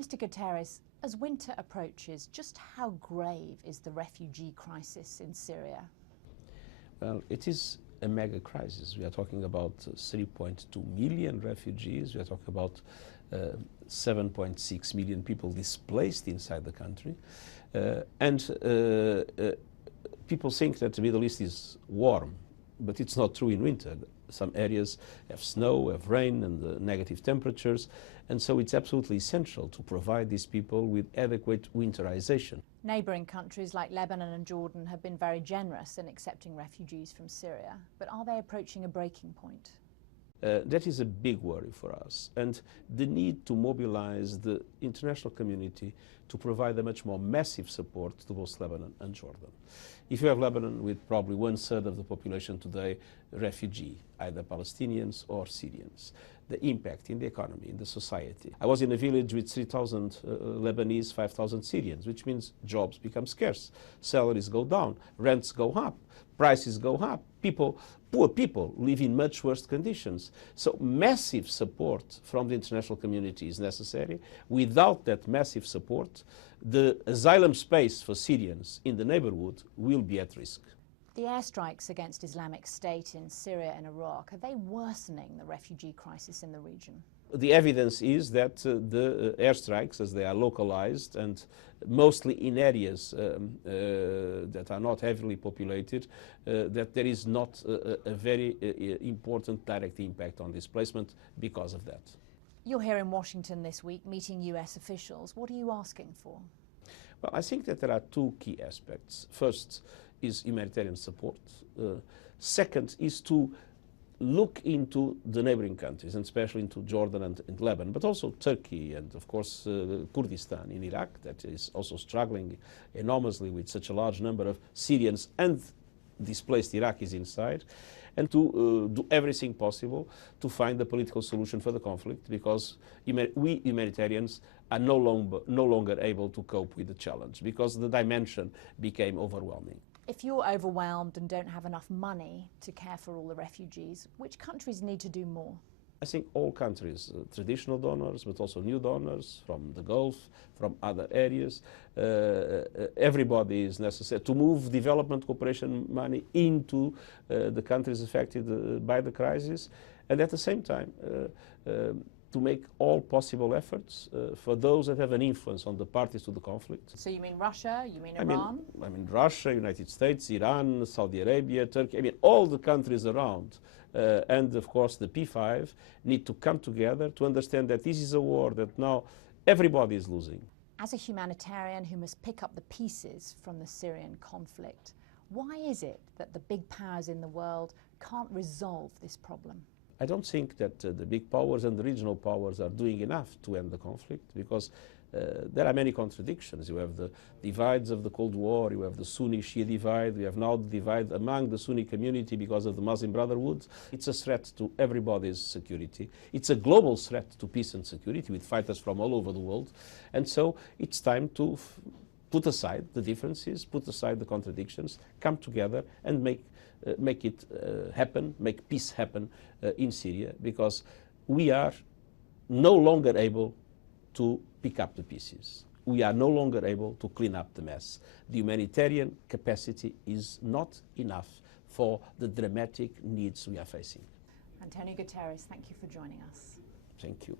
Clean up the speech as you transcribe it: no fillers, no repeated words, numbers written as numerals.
Mr. Guterres, as winter approaches, just how grave is the refugee crisis in Syria? Well, it is a mega crisis. We are talking about 3.2 million refugees. We are talking about 7.6 million people displaced inside the country. People think that the Middle East is warm, but it's not true in winter. Some areas have snow, have rain and negative temperatures, and so it's absolutely essential to provide these people with adequate winterization. Neighbouring countries like Lebanon and Jordan have been very generous in accepting refugees from Syria, but are they approaching a breaking point? That is a big worry for us, and the need to mobilize the international community to provide a much more massive support to both Lebanon and Jordan. If you have Lebanon with probably 1/3 of the population today refugee, either Palestinians or Syrians, the impact in the economy, in the society. I was in a village with 3,000 Lebanese, 5,000 Syrians, which means jobs become scarce, salaries go down, rents go up, prices go up, poor people live in much worse conditions. So massive support from the international community is necessary. Without that massive support, the asylum space for Syrians in the neighborhood will be at risk. The airstrikes against Islamic State in Syria and Iraq, are they worsening the refugee crisis in the region? The evidence is that the airstrikes, as they are localized and mostly in areas that are not heavily populated, that there is not a very important direct impact on displacement because of that. You're here in Washington this week meeting US officials. What are you asking for? Well, I think that there are two key aspects. First is humanitarian support. Second is to look into the neighboring countries, and especially into Jordan and Lebanon, but also Turkey and, of course, Kurdistan in Iraq, that is also struggling enormously with such a large number of Syrians and displaced Iraqis inside, and to do everything possible to find a political solution for the conflict, because we humanitarians are no longer able to cope with the challenge, because the dimension became overwhelming. If you're overwhelmed and don't have enough money to care for all the refugees, which countries need to do more? I think all countries, traditional donors, but also new donors from the Gulf, from other areas, everybody is necessary to move development cooperation money into the countries affected by the crisis, and at the same time to make all possible efforts for those that have an influence on the parties to the conflict. So you mean Russia, you mean Iran? I mean Russia, United States, Iran, Saudi Arabia, Turkey, I mean all the countries around, and of course the P5 need to come together to understand that this is a war that now everybody is losing. As a humanitarian who must pick up the pieces from the Syrian conflict, why is it that the big powers in the world can't resolve this problem? I don't think that the big powers and the regional powers are doing enough to end the conflict, because there are many contradictions. You have the divides of the Cold War, you have the Sunni-Shia divide, we have now the divide among the Sunni community because of the Muslim Brotherhood. It's a threat to everybody's security. It's a global threat to peace and security with fighters from all over the world. And so it's time to put aside the differences, put aside the contradictions, come together and make it happen, make peace happen in Syria, because we are no longer able to pick up the pieces. We are no longer able to clean up the mess. The humanitarian capacity is not enough for the dramatic needs we are facing. Antonio Guterres, thank you for joining us. Thank you.